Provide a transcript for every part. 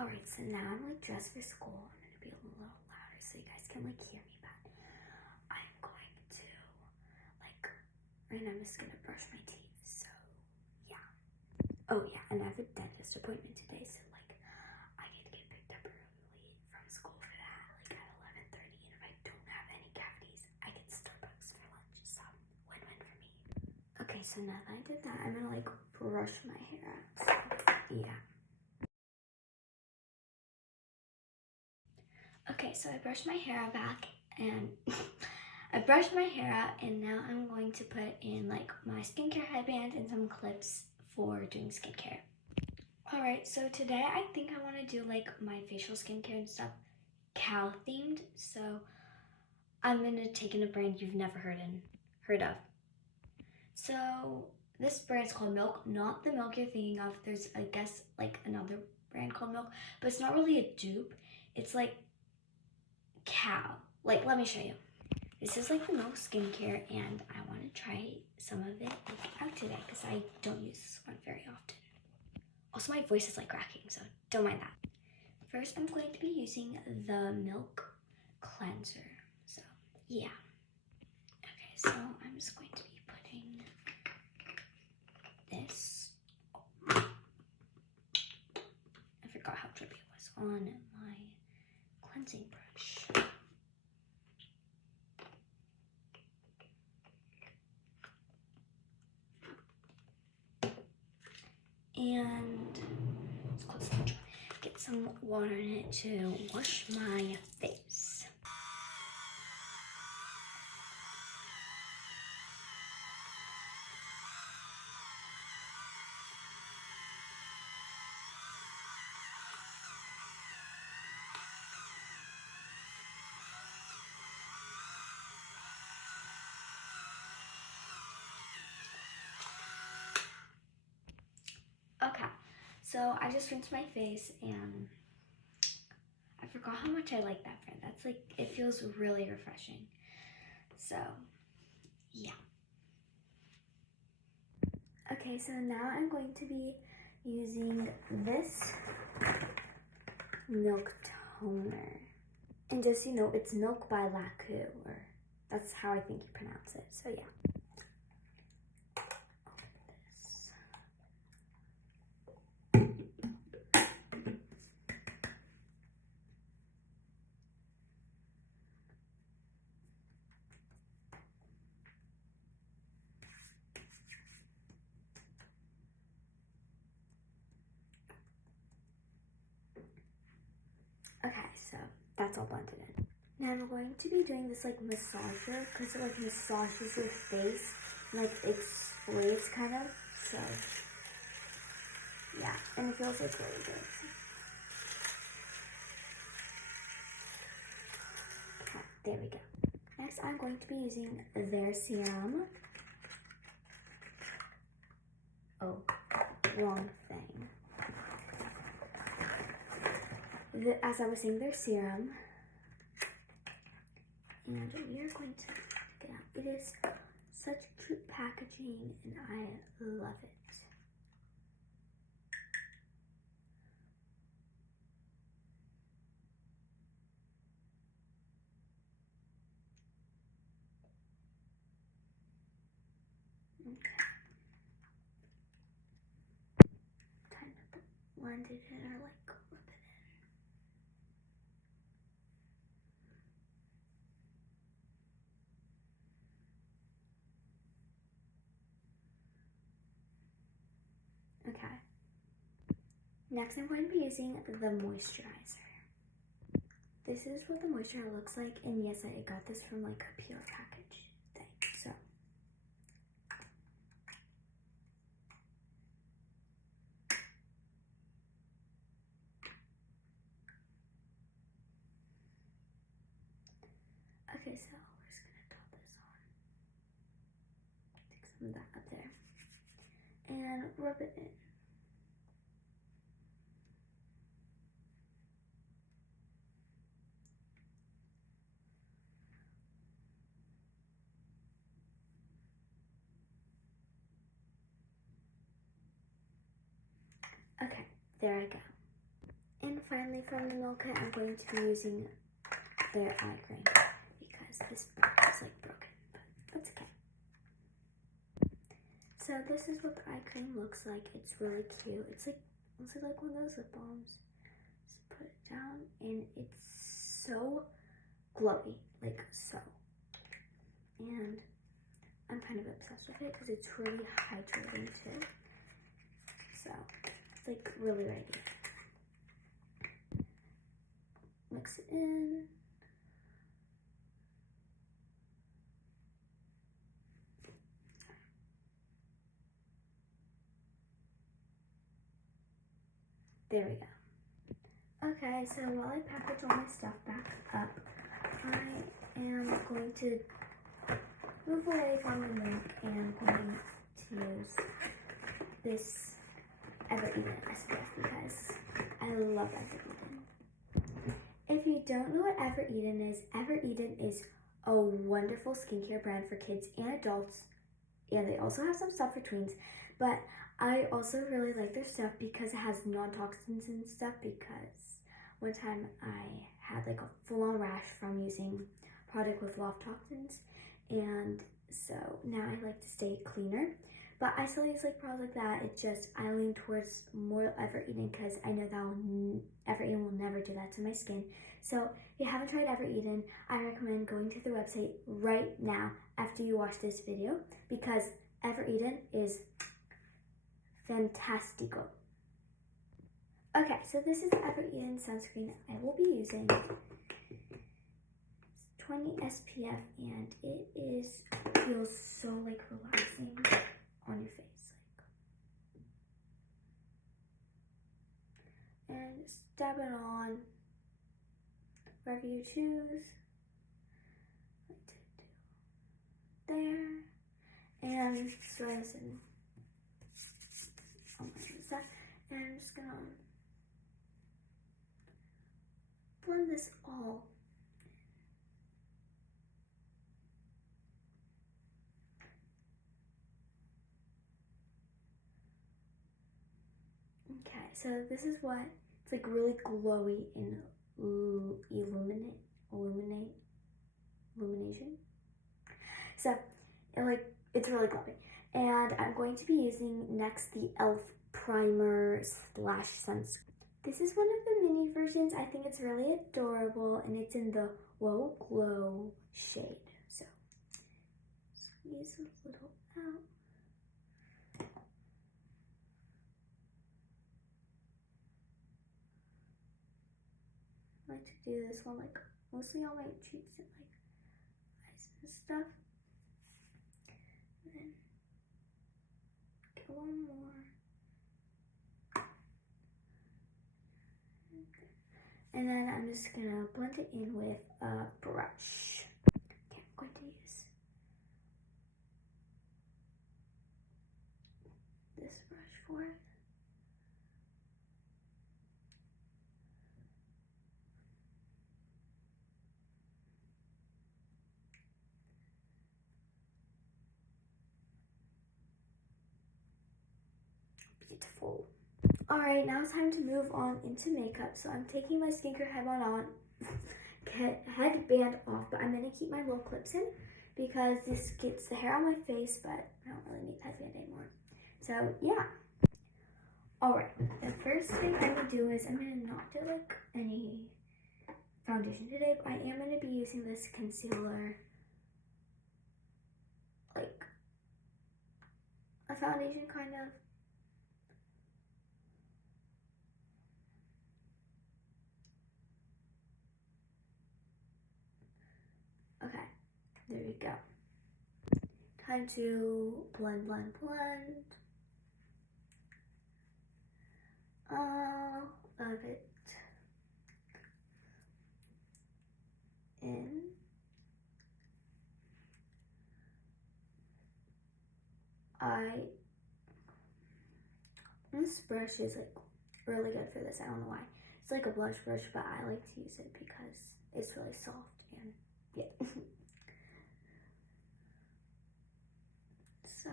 Alright, so now I'm like dressed for school. I'm gonna be a little louder so you guys can like hear me, but I'm going to right now I'm just gonna brush my teeth, so yeah. Oh yeah, and I have a dentist appointment today, so like I need to get picked up early from school for that, like at 11:30, and if I don't have any cavities, I get Starbucks for lunch, so win-win for me. Okay, so now that I did that, I'm gonna like brush my hair out, so yeah. Okay, so I brushed my hair out back and I brushed my hair out, and now I'm going to put in like my skincare headband and some clips for doing skincare. Alright, so today I think I want to do like my facial skincare and stuff cow themed. So I'm going to take in a brand you've never heard of. So this brand's called Milk, not the Milk you're thinking of. There's I guess like another brand called Milk, but it's not really a dupe. It's like cow. Like, let me show you. This is like the Milk skincare, and I want to try some of it out today because I don't use this one very often. Also, my voice is like cracking, so don't mind that. First, I'm going to be using the Milk cleanser. So, yeah. Okay, so I'm just going to be putting this. I forgot how drippy it was on my cleansing brush. And let's close the jar. Get some water in it to wash my face. Okay, so I just rinsed my face, and I forgot how much I like that brand. That's like, it feels really refreshing. So, yeah. Okay, so now I'm going to be using this Milk toner. And just, you know, it's Milk by Laku, or that's how I think you pronounce it. So, yeah. Okay, so that's all blended in. Now I'm going to be doing this like massager because it like massages your face, like exfoliates kind of. So yeah, and it feels like really good. Okay, there we go. Next, I'm going to be using their serum. Oh, wrong thing. As I was saying, their serum. And we are going to get out. It is such cute packaging, and I love it. Okay. Kind of blend it in or like rub it in. Okay. Next, I'm going to be using the moisturizer. This is what the moisturizer looks like, and yes, I got this from like a PR package thing. So. Okay, so we're just gonna dot this on. Take some of that up there. And rub it in. Okay, there I go. And finally, from the Milk Kit, I'm going to be using their eye cream because this box is like broken, but that's okay. So this is what the eye cream looks like. It's really cute. It's like honestly like one of those lip balms. Just put it down, and it's so glowy, like so. And I'm kind of obsessed with it because it's really hydrating too. So it's like really ready. Mix it in. There we go. Okay, so while I package all my stuff back up, I am going to move away from the milk and I'm going to use this Ever-Eden SPF because I love Ever-Eden. If you don't know what Ever-Eden is a wonderful skincare brand for kids and adults, and they also have some stuff for tweens, but I also really like their stuff because it has non-toxins and stuff, because one time I had like a full-on rash from using product with a lot of toxins, and so now I like to stay cleaner. But I still use like products like that. It's just I lean towards more Ever-Eden because I know that Ever-Eden will never do that to my skin. So if you haven't tried Ever-Eden, I recommend going to the website right now after you watch this video because Ever-Eden is fantastico. Okay, so this is the Ever-Eden sunscreen I will be using. It's 20 SPF and it feels so like relaxing on your face. And just dab it on wherever you choose. There. And spray this in on my stuff. And I'm just gonna blend this all. Okay, so this is what it's like, really glowy and illumination. So it's really glowy. And I'm going to be using next the e.l.f. Primer Splash Sunscreen. This is one of the mini versions. I think it's really adorable and it's in the Whoa Glow shade. So squeeze a little out. I like to do this one like mostly on my cheeks and like eyes and stuff. And then get one more. And then I'm just gonna blend it in with a brush. Okay, I'm going to use this brush for it. Beautiful. Alright, now it's time to move on into makeup. So I'm taking my skincare headband off, but I'm going to keep my little clips in because this gets the hair on my face, but I don't really need headband anymore. So yeah. Alright, the first thing I'm going to do is I'm going to not do like any foundation today, but I am going to be using this concealer, like a foundation kind of. Okay, there we go. Time to blend all of it in. This brush is like really good for this. I don't know why. It's like a blush brush, but I like to use it because it's really soft and yeah. So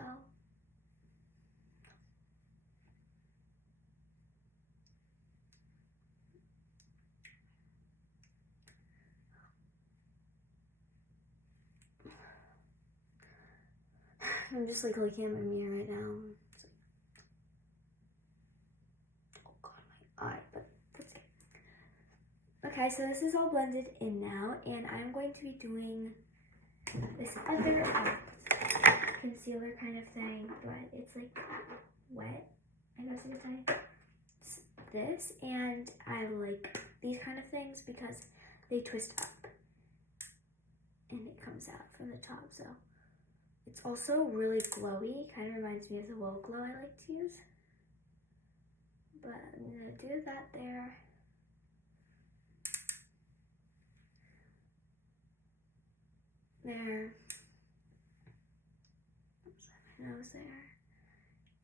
I'm just like looking at my mirror right now. It's like, oh god, my eye, but that's it. Okay, so this is all blended in now, and I'm going to be doing this other concealer kind of thing, but it's like wet, I guess you could say. It's this, and I like these kind of things because they twist up and it comes out from the top, so it's also really glowy. Kind of reminds me of the Glow Glow I like to use. But I'm gonna do that there. There. Oops, my nose there.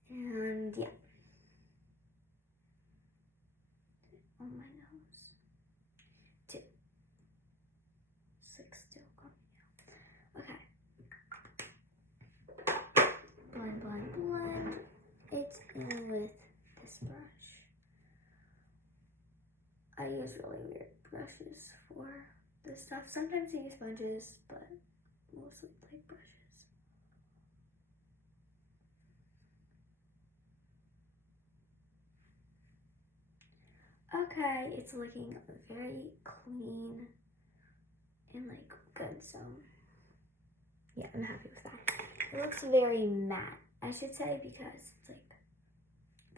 And yeah. On my nose. 2. 6 still coming out. Okay. Blend, blend, blend. It's in with this brush. I use really weird brushes for this stuff. Sometimes I use sponges, but mostly like brushes. Okay, it's looking very clean and like good, so yeah, I'm happy with that. It looks very matte, I should say, because it's like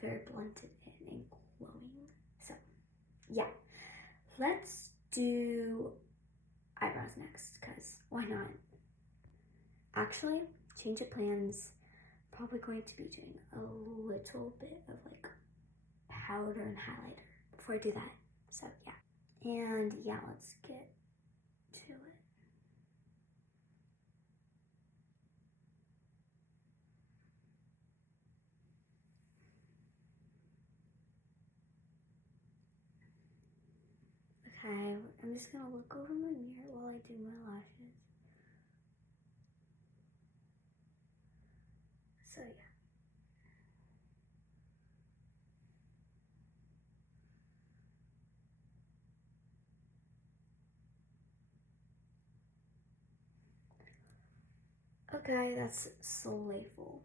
very blended in and glowing. So yeah, let's do eyebrows next, because why not? Actually, change of plans, probably going to be doing a little bit of like powder and highlighter before I do that. So yeah. And yeah, let's get to it. Okay, I'm just gonna look over my mirror while I do my lashes. So yeah. Okay, that's slowly full.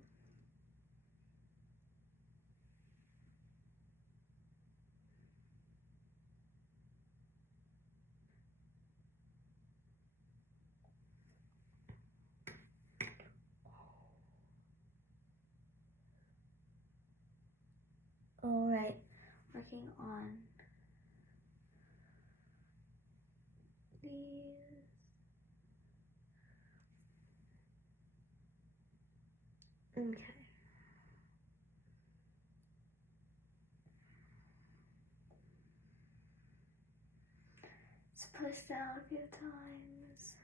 Alright, working on these. Okay. It's pushed out a few times.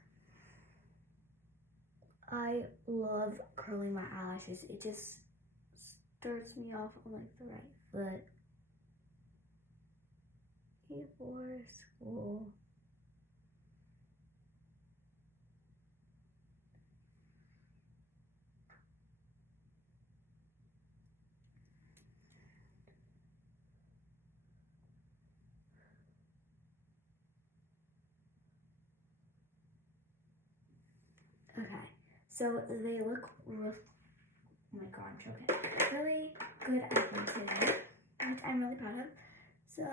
I love curling my eyelashes. It just starts me off on like the right foot before school. Okay, so they look real, oh my god, I'm choking. Really good at them today, which I'm really proud of. So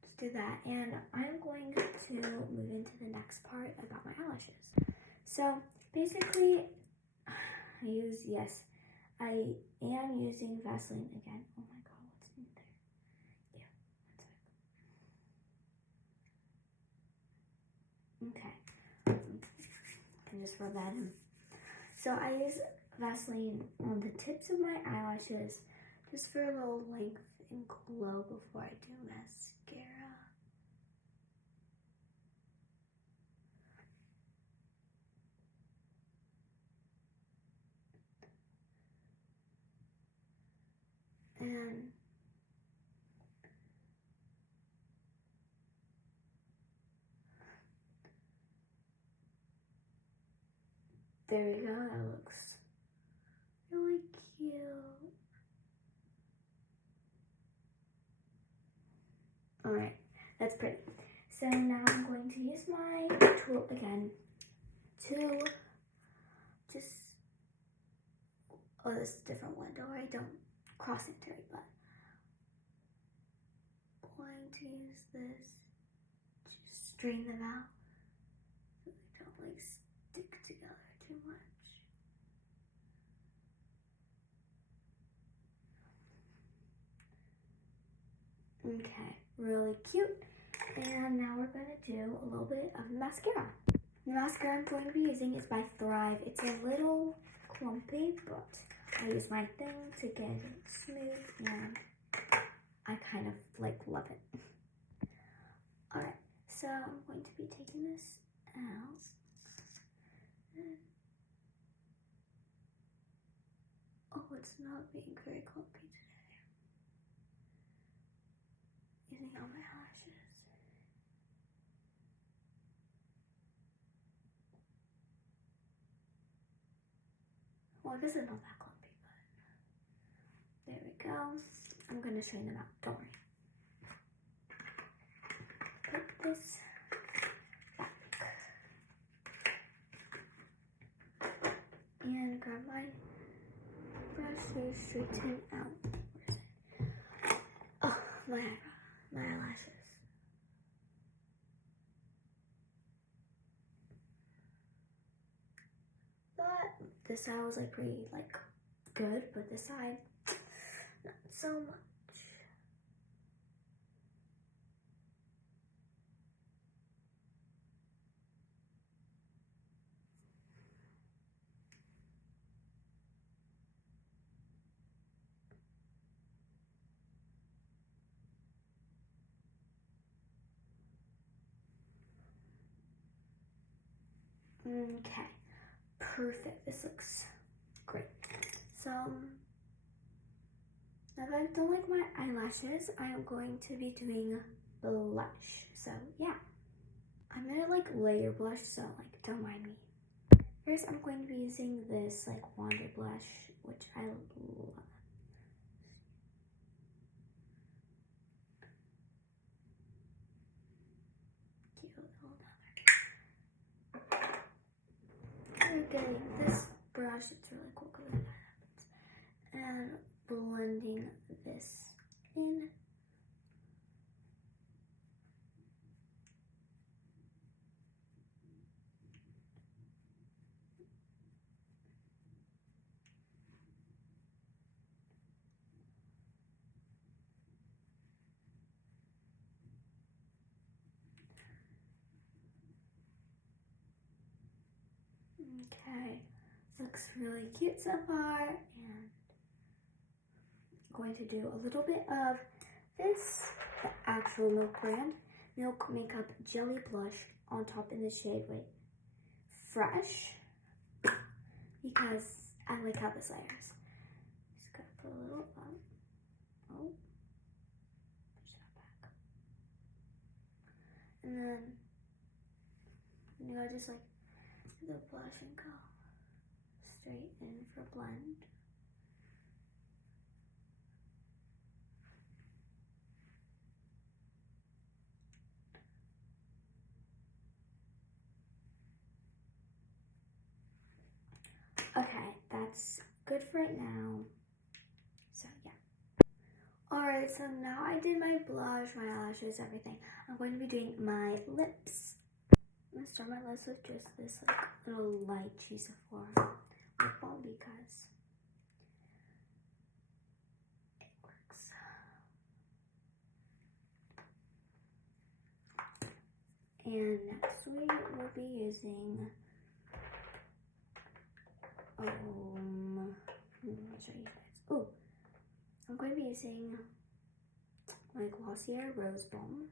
let's do that, and I'm going to move into the next part about my eyelashes. So basically, I am using Vaseline again. Oh my god, what's in there? Yeah, one sec. Okay, I can just rub that in. So I use Vaseline on the tips of my eyelashes just for a little length and glow before I do mascara. And there we go, that looks really cute. Alright, that's pretty. So now I'm going to use my tool again to just Oh, this is a different one. Don't worry, don't cross it through, but I'm going to use this to just strain them out so they don't like stick together too much. Okay, really cute. And now we're gonna do a little bit of mascara. The mascara I'm going to be using is by Thrive. It's a little clumpy, but I use my thing to get it smooth, and I kind of like love it. Alright, so I'm going to be taking this out. Oh, it's not being very clumpy today. Using all my lashes. Well, this is not that clumpy, but there we go. I'm gonna strain them out, don't worry. Put this back. And grab my brush to straighten out. Where is it? Oh, my eyelashes. But this side was like pretty like good, but this side not so much. Okay, perfect. This looks great. So now that I've done like my eyelashes, I am going to be doing blush. So yeah, I'm gonna like layer blush, so like don't mind me. First, I'm going to be using this like Wonder blush, which I love. Cute little color. I'm getting this brush. It's really cool because that happens, and blending this in. Okay, looks really cute so far, and I'm going to do a little bit of this, the actual Milk brand, Milk Makeup Jelly Blush on top in the shade, wait, Fresh, because I like how this layers. Just gotta put a little on. Oh, push that back. And then you gotta just like do the blush and go straight in for blend. Okay, that's good for right now. So yeah. Alright, so now I did my blush, my eyelashes, everything. I'm going to be doing my lips. I'm going to start my lips with just this like little light G4 lip balm because it works. And next we will be using let me show you guys. Oh, I'm going to be using my Glossier Rose Balm.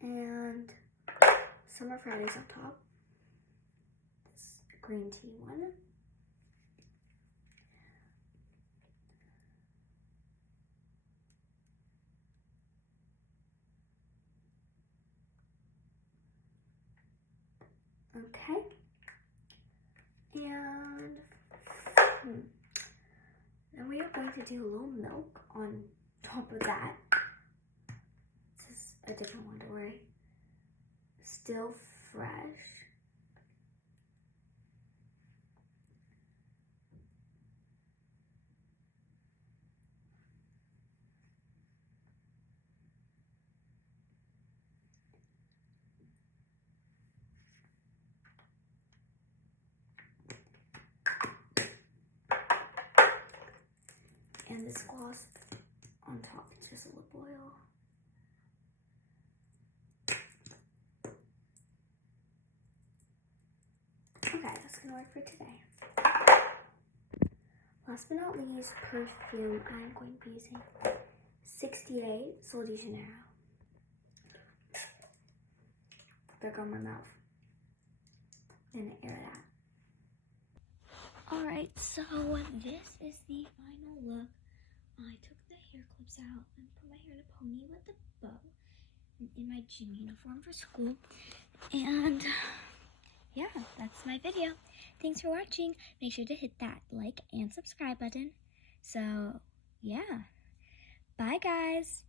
And Summer Fridays on top. This green tea one. Okay. And then we are going to do a little milk on top of that. This is a different one, don't worry. still fresh. And this gloss on top is just lip oil. Okay, that's gonna work for today. Last but not least, perfume. I'm going to be using 68 Sol de Janeiro. There go my mouth. Then air it out. Alright, so this is the final look. I took the hair clips out and put my hair in a pony with a bow in my gym uniform for school. And yeah, that's my video. Thanks for watching. Make sure to hit that like and subscribe button. So yeah, bye guys.